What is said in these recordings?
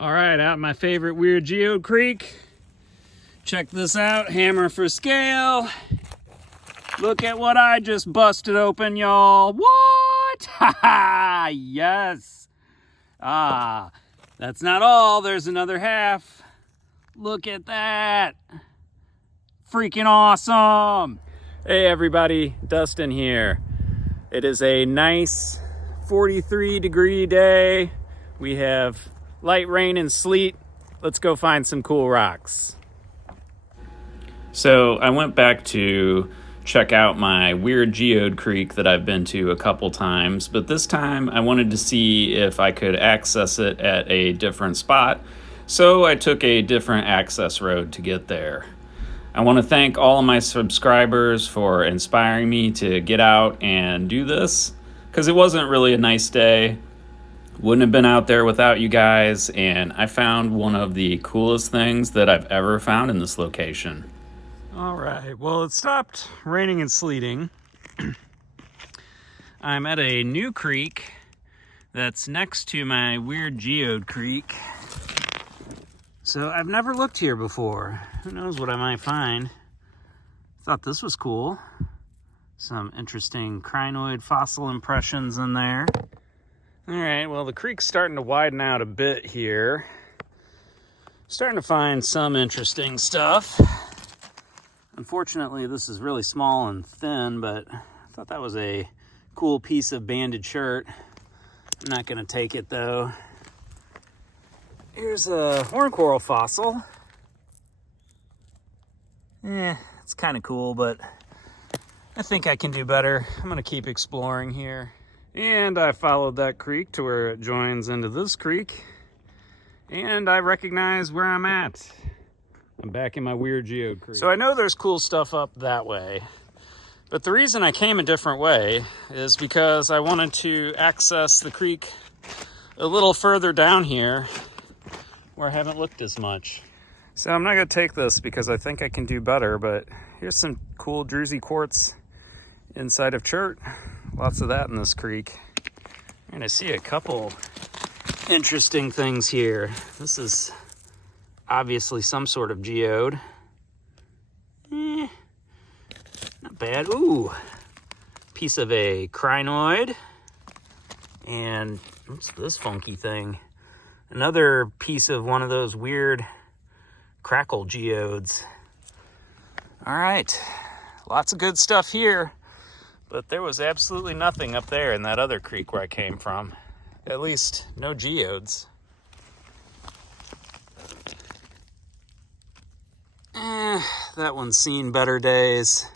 All right, out in my favorite weird geode creek. Check this out, hammer for scale. Look at what I just busted open, y'all. What? Haha, yes. Ah, that's not all, there's another half. Look at that. Freaking awesome. Hey everybody, Dustin here. It is a nice 43-degree day. We have light rain and sleet. Let's go find some cool rocks. So I went back to check out my weird geode creek that I've been to a couple times, but this time I wanted to see if I could access it at a different spot. So I took a different access road to get there. I want to thank all of my subscribers for inspiring me to get out and do this, because it wasn't really a nice day. Wouldn't have been out there without you guys, and I found one of the coolest things that I've ever found in this location. All right, well, it stopped raining and sleeting. I'm at a new creek that's next to my weird geode creek. So I've never looked here before. Who knows what I might find. Thought this was cool. Some interesting crinoid fossil impressions in there. All right, well, the creek's starting to widen out a bit here. Starting to find some interesting stuff. Unfortunately, this is really small and thin, but I thought that was a cool piece of banded shirt. I'm not gonna take it though. Here's a horn coral fossil. It's kind of cool, but I think I can do better. I'm gonna keep exploring here. And I followed that creek to where it joins into this creek. And I recognize where I'm at. I'm back in my weird geode creek. So I know there's cool stuff up that way. But the reason I came a different way is because I wanted to access the creek a little further down here where I haven't looked as much. So I'm not gonna take this because I think I can do better, but here's some cool druzy quartz inside of chert. Lots of that in this creek. And I see a couple interesting things here. This is obviously some sort of geode. Not bad. Ooh, piece of a crinoid. And what's this funky thing? Another piece of one of those weird crackle geodes. All right, lots of good stuff here. But there was absolutely nothing up there in that other creek where I came from. At least, no geodes. That one's seen better days.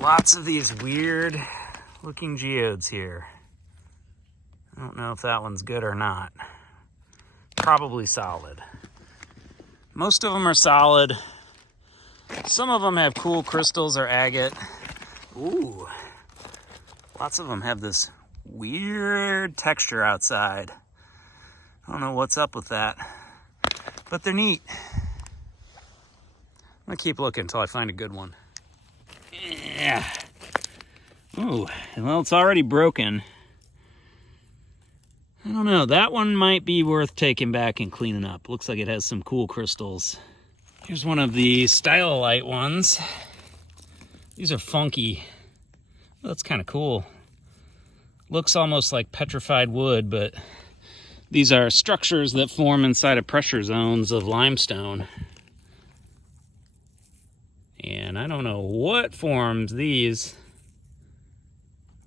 Lots of these weird looking geodes here. I don't know if that one's good or not. Probably solid. Most of them are solid. Some of them have cool crystals or agate. Ooh, lots of them have this weird texture outside. I don't know what's up with that, but they're neat. I'm gonna keep looking until I find a good one. Yeah. Ooh, well, it's already broken. I don't know, that one might be worth taking back and cleaning up. Looks like it has some cool crystals. Here's one of the stylolite ones. These are funky. Oh, that's kind of cool. Looks almost like petrified wood, but these are structures that form inside of pressure zones of limestone. And I don't know what forms these,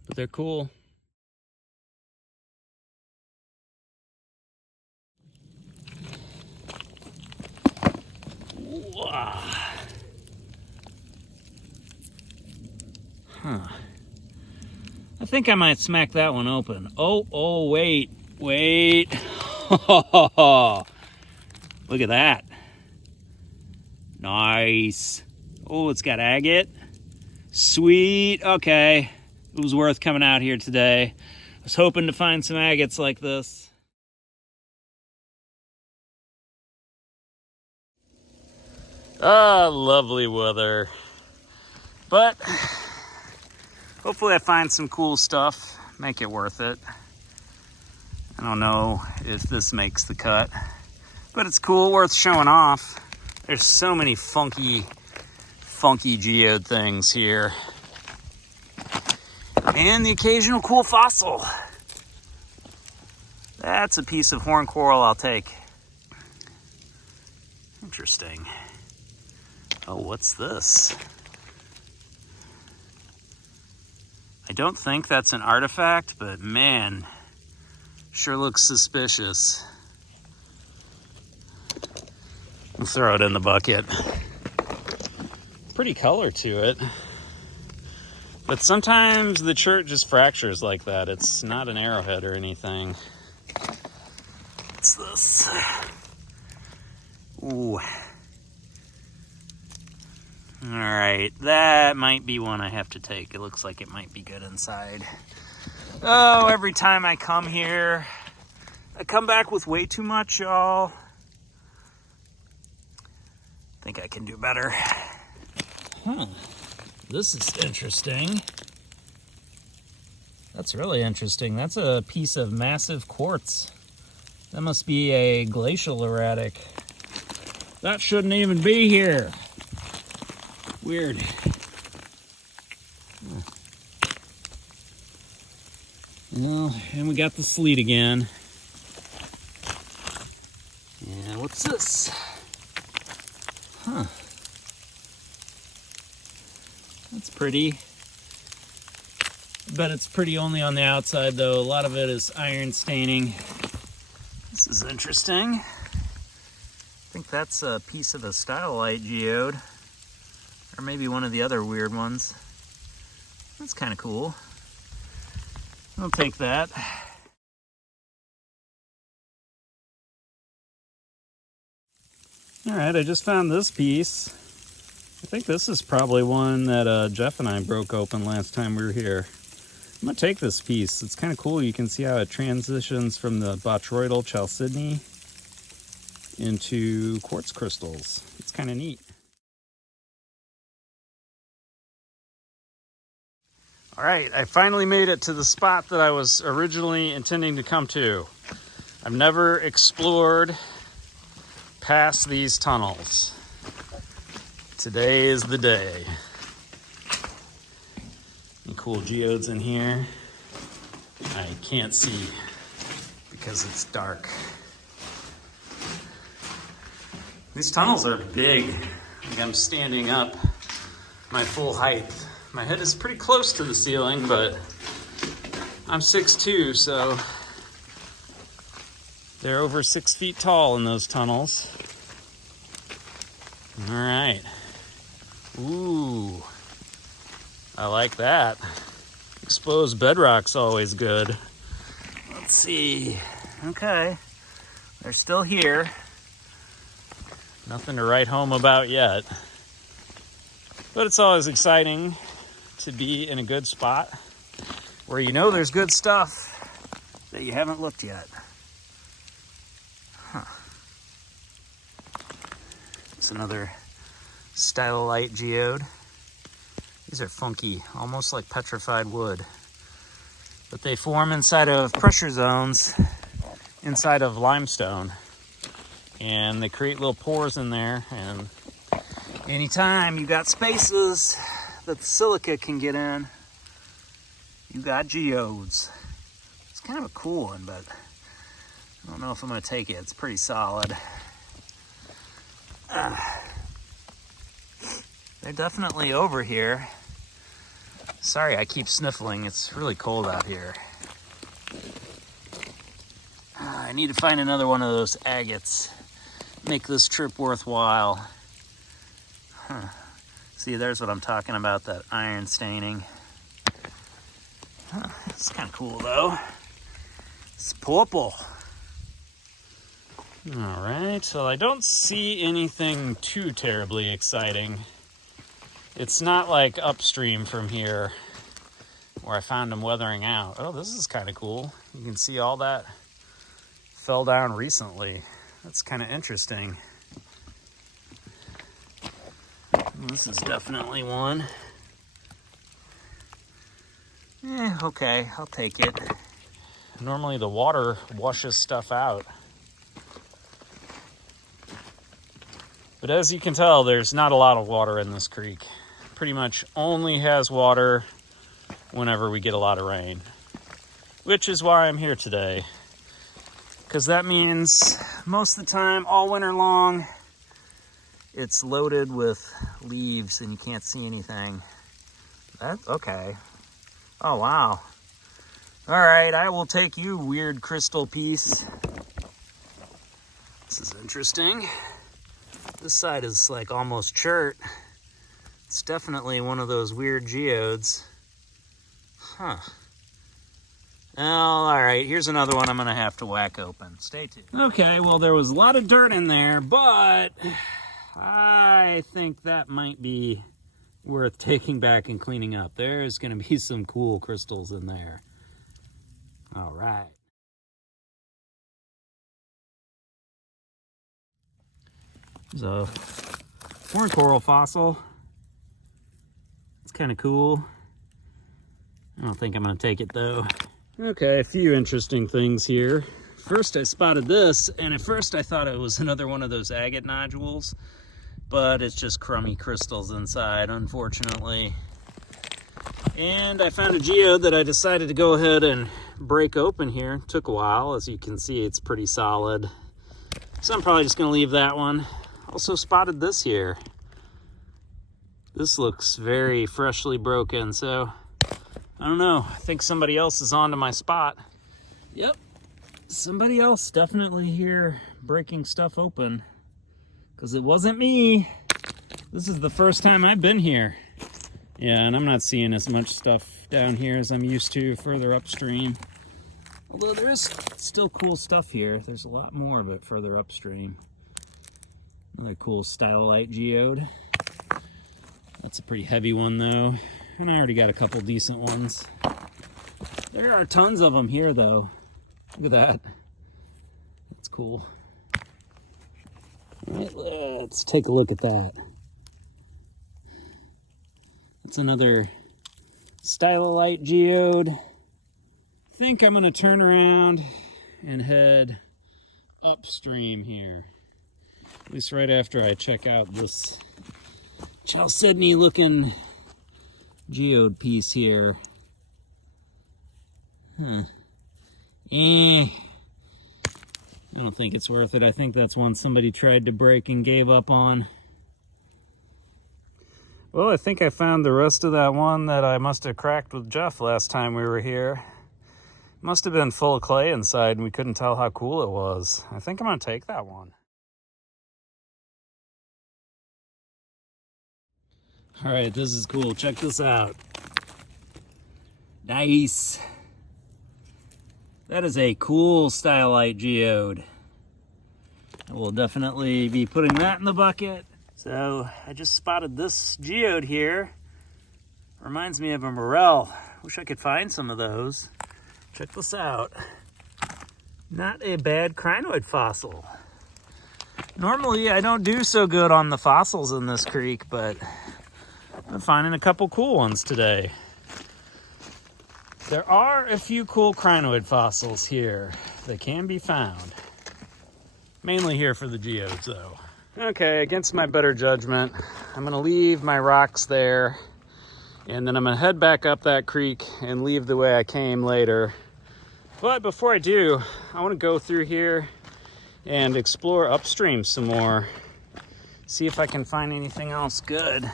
but they're cool. Wow. Huh. I think I might smack that one open. Oh, wait. Look at that. Nice. Oh, it's got agate. Sweet. Okay. It was worth coming out here today. I was hoping to find some agates like this. Ah, lovely weather. But hopefully I find some cool stuff. make it worth it. I don't know if this makes the cut, but it's cool, worth showing off. There's so many funky geode things here. And the occasional cool fossil. That's a piece of horn coral I'll take. Interesting. Oh, what's this? I don't think that's an artifact, but man, sure looks suspicious. We'll throw it in the bucket. Pretty color to it. But sometimes the chert just fractures like that. It's not an arrowhead or anything. What's this? Ooh. All right, that might be one I have to take. It looks like it might be good inside. Oh, every time I come here, I come back with way too much, y'all. Think I can do better. Huh, this is interesting. That's really interesting. That's a piece of massive quartz. That must be a glacial erratic. That shouldn't even be here. Weird. Well, and we got the sleet again. Yeah, what's this? Huh. That's pretty. I bet it's pretty only on the outside though. A lot of it is iron staining. This is interesting. I think that's a piece of the stylolite geode. Or maybe one of the other weird ones. That's kind of cool. I'll take that. All right, I just found this piece. I think this is probably one that Jeff and I broke open last time we were here. I'm gonna take this piece. It's kind of cool. You can see how it transitions from the botryoidal chalcedony into quartz crystals. It's kind of neat. All right, I finally made it to the spot that I was originally intending to come to. I've never explored past these tunnels. Today is the day. Any cool geodes in here? I can't see because it's dark. These tunnels are big. Like I'm standing up my full height. My head is pretty close to the ceiling, but I'm 6'2", so they're over 6 feet tall in those tunnels. All right. Ooh, I like that. Exposed bedrock's always good. Let's see. Okay, they're still here. Nothing to write home about yet. But it's always exciting to be in a good spot where you know there's good stuff that you haven't looked yet. Huh. It's another stylolite geode. These are funky, almost like petrified wood. But they form inside of pressure zones, inside of limestone. And they create little pores in there, and anytime you got spaces that the silica can get in, you got geodes. It's kind of a cool one, but I don't know if I'm gonna take it. It's pretty solid. They're definitely over here. Sorry, I keep sniffling. It's really cold out here. I need to find another one of those agates. Make this trip worthwhile. Huh. See, there's what I'm talking about, that iron staining. Huh. It's kind of cool, though. It's purple. All right, so I don't see anything too terribly exciting. It's not like upstream from here where I found them weathering out. Oh, this is kind of cool. You can see all that fell down recently. That's kind of interesting. This is definitely one. Okay, I'll take it. Normally the water washes stuff out. But as you can tell, there's not a lot of water in this creek. Pretty much only has water whenever we get a lot of rain. Which is why I'm here today. Because that means most of the time, all winter long, it's loaded with leaves and you can't see anything. That's okay. Oh, wow. All right, I will take you, weird crystal piece. This is interesting. This side is like almost chert. It's definitely one of those weird geodes. Huh. Oh, all right, here's another one I'm gonna have to whack open. Stay tuned. Okay, well, there was a lot of dirt in there, but I think that might be worth taking back and cleaning up. There's gonna be some cool crystals in there. All right. There's a horn coral fossil. It's kind of cool. I don't think I'm gonna take it though. Okay, a few interesting things here. First I spotted this, and at first I thought it was another one of those agate nodules, but it's just crummy crystals inside, unfortunately. And I found a geode that I decided to go ahead and break open here. It took a while. As you can see, it's pretty solid. So I'm probably just gonna leave that one. Also spotted this here. This looks very freshly broken, so I don't know. I think somebody else is onto my spot. Yep, somebody else definitely here breaking stuff open, because it wasn't me. This is the first time I've been here. Yeah, and I'm not seeing as much stuff down here as I'm used to further upstream. Although there is still cool stuff here. There's a lot more of it further upstream. Another cool stylolite geode. That's a pretty heavy one though. And I already got a couple decent ones. There are tons of them here though. Look at that. That's cool. All right, let's take a look at that. That's another stylolite geode. I think I'm gonna turn around and head upstream here. At least right after I check out this Chalcedony looking geode piece here. Huh. I don't think it's worth it. I think that's one somebody tried to break and gave up on. Well, I think I found the rest of that one that I must have cracked with Jeff last time we were here. Must have been full of clay inside and we couldn't tell how cool it was. I think I'm gonna take that one. All right, this is cool. Check this out. Nice. That is a cool stylolite geode. I will definitely be putting that in the bucket. So I just spotted this geode here. Reminds me of a morel. Wish I could find some of those. Check this out. Not a bad crinoid fossil. Normally I don't do so good on the fossils in this creek, but I'm finding a couple cool ones today. There are a few cool crinoid fossils here that can be found. Mainly here for the geodes though. Okay, against my better judgment, I'm gonna leave my rocks there and then I'm gonna head back up that creek and leave the way I came later. But before I do, I wanna go through here and explore upstream some more. See if I can find anything else good.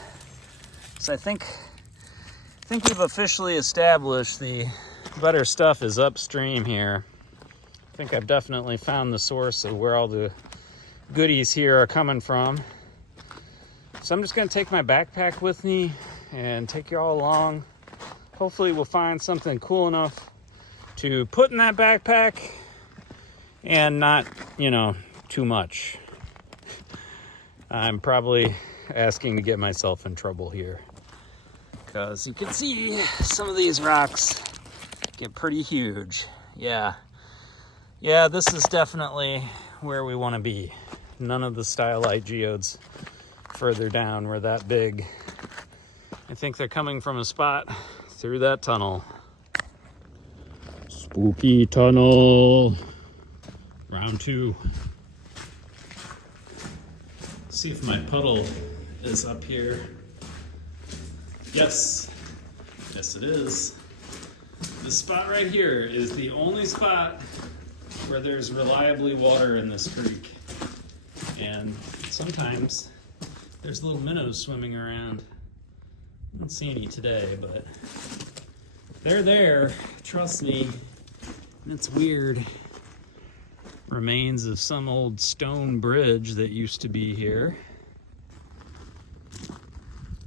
So I think we've officially established the better stuff is upstream here. I think I've definitely found the source of where all the goodies here are coming from. So I'm just gonna take my backpack with me and take you all along. Hopefully we'll find something cool enough to put in that backpack and not, you know, too much. I'm probably asking to get myself in trouble here, because you can see some of these rocks get pretty huge. Yeah, this is definitely where we want to be. None of the stylolite geodes further down were that big. I think they're coming from a spot through that tunnel. Spooky tunnel. Round 2. See if my puddle is up here. Yes. Yes, it is. This spot right here is the only spot where there's reliably water in this creek. And sometimes there's little minnows swimming around. I don't see any today, but they're there. Trust me. It's weird. Remains of some old stone bridge that used to be here.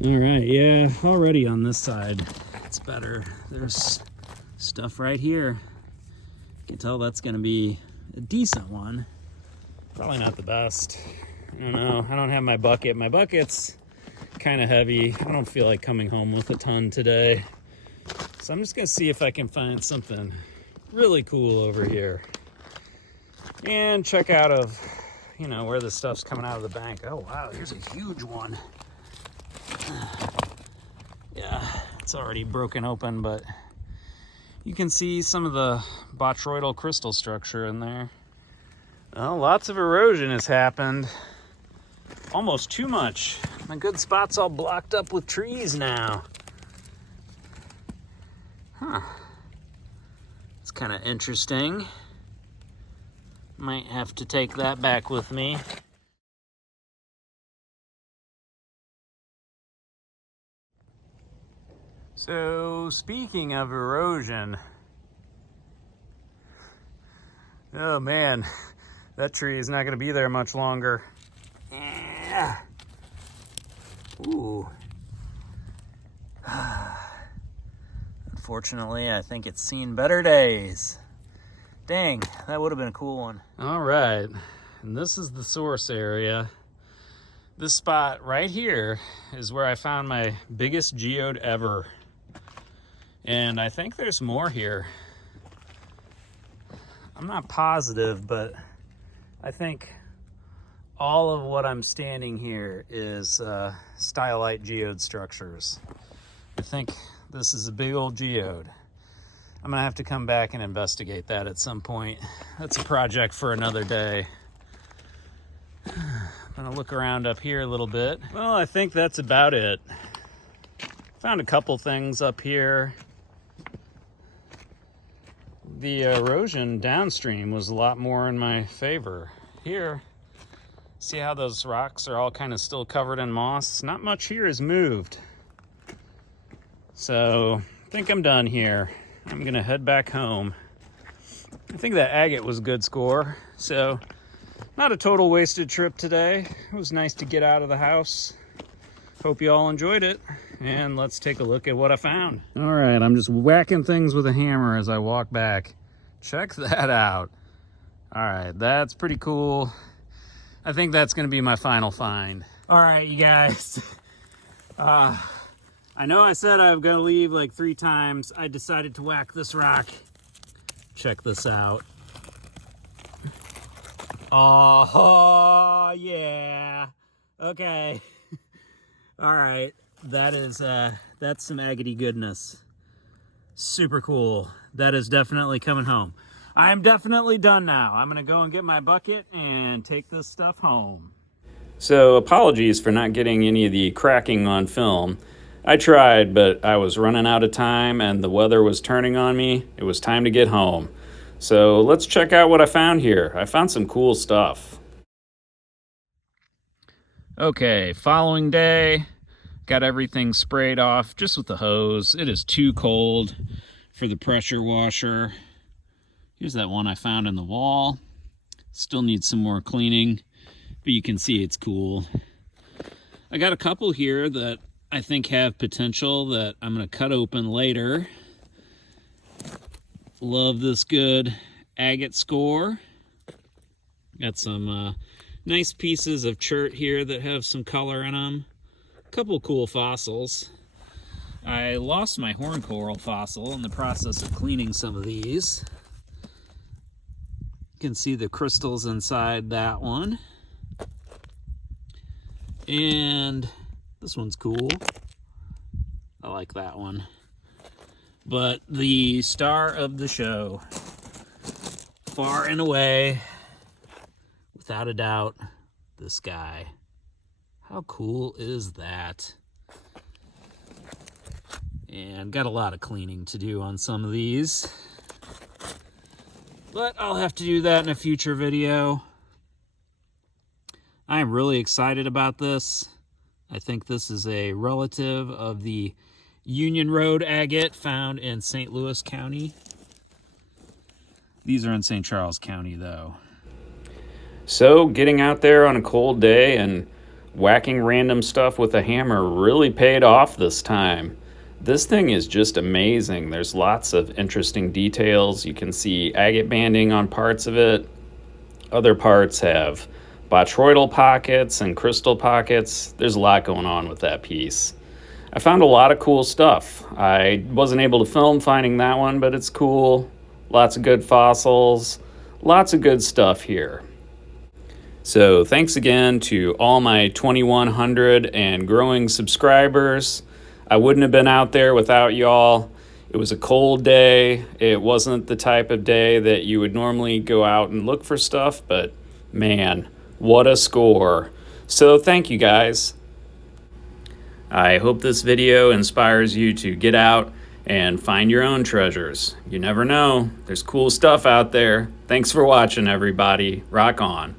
All right, yeah, already on this side, it's better. There's stuff right here. You can tell that's gonna be a decent one. Probably not the best. I don't know, I don't have my bucket. My bucket's kind of heavy. I don't feel like coming home with a ton today. So I'm just gonna see if I can find something really cool over here. And check out of, you know, where the stuff's coming out of the bank. Oh wow, here's a huge one. Yeah, it's already broken open, but you can see some of the botryoidal crystal structure in there. Well, lots of erosion has happened. Almost too much. My good spot's all blocked up with trees now. Huh. It's kind of interesting. Might have to take that back with me. So, speaking of erosion, oh man, that tree is not going to be there much longer. Yeah. Ooh. Unfortunately, I think it's seen better days. Dang, that would have been a cool one. All right, and this is the source area. This spot right here is where I found my biggest geode ever. And I think there's more here. I'm not positive, but I think all of what I'm standing here is stylite geode structures. I think this is a big old geode. I'm gonna have to come back and investigate that at some point. That's a project for another day. I'm gonna look around up here a little bit. Well, I think that's about it. Found a couple things up here. The erosion downstream was a lot more in my favor. Here, see how those rocks are all kind of still covered in moss? Not much here has moved. So, I think I'm done here. I'm gonna head back home. I think that agate was a good score. So, not a total wasted trip today. It was nice to get out of the house. Hope you all enjoyed it. And let's take a look at what I found. All right, I'm just whacking things with a hammer as I walk back. Check that out. All right, that's pretty cool. I think that's gonna be my final find. All right, you guys. I know I said I was gonna leave like 3 times. I decided to whack this rock. Check this out. Oh, yeah. Okay. All right, that is, that's some agate goodness. Super cool. That is definitely coming home. I am definitely done now. I'm gonna go and get my bucket and take this stuff home. So apologies for not getting any of the cracking on film. I tried, but I was running out of time and the weather was turning on me. It was time to get home. So let's check out what I found here. I found some cool stuff. Okay, following day, got everything sprayed off just with the hose. It is too cold for the pressure washer. Here's that one I found in the wall. Still needs some more cleaning, but you can see it's cool. I got a couple here that I think have potential that I'm gonna cut open later. Love this good agate score. Got some nice pieces of chert here that have some color in them. Couple cool fossils. I lost my horn coral fossil in the process of cleaning some of these. You can see the crystals inside that one. And this one's cool. I like that one. But the star of the show far and away, without a doubt, this guy. How cool is that? And got a lot of cleaning to do on some of these, but I'll have to do that in a future video. I am really excited about this. I think this is a relative of the Union Road agate found in St. Louis County. These are in St. Charles County though. So getting out there on a cold day and whacking random stuff with a hammer really paid off this time. This thing is just amazing. There's lots of interesting details. You can see agate banding on parts of it. Other parts have botryoidal pockets and crystal pockets. There's a lot going on with that piece. I found a lot of cool stuff. I wasn't able to film finding that one, but it's cool. Lots of good fossils. Lots of good stuff here. So thanks again to all my 2,100 and growing subscribers. I wouldn't have been out there without y'all. It was a cold day. It wasn't the type of day that you would normally go out and look for stuff, but man, what a score. So thank you guys. I hope this video inspires you to get out and find your own treasures. You never know. There's cool stuff out there. Thanks for watching, everybody. Rock on.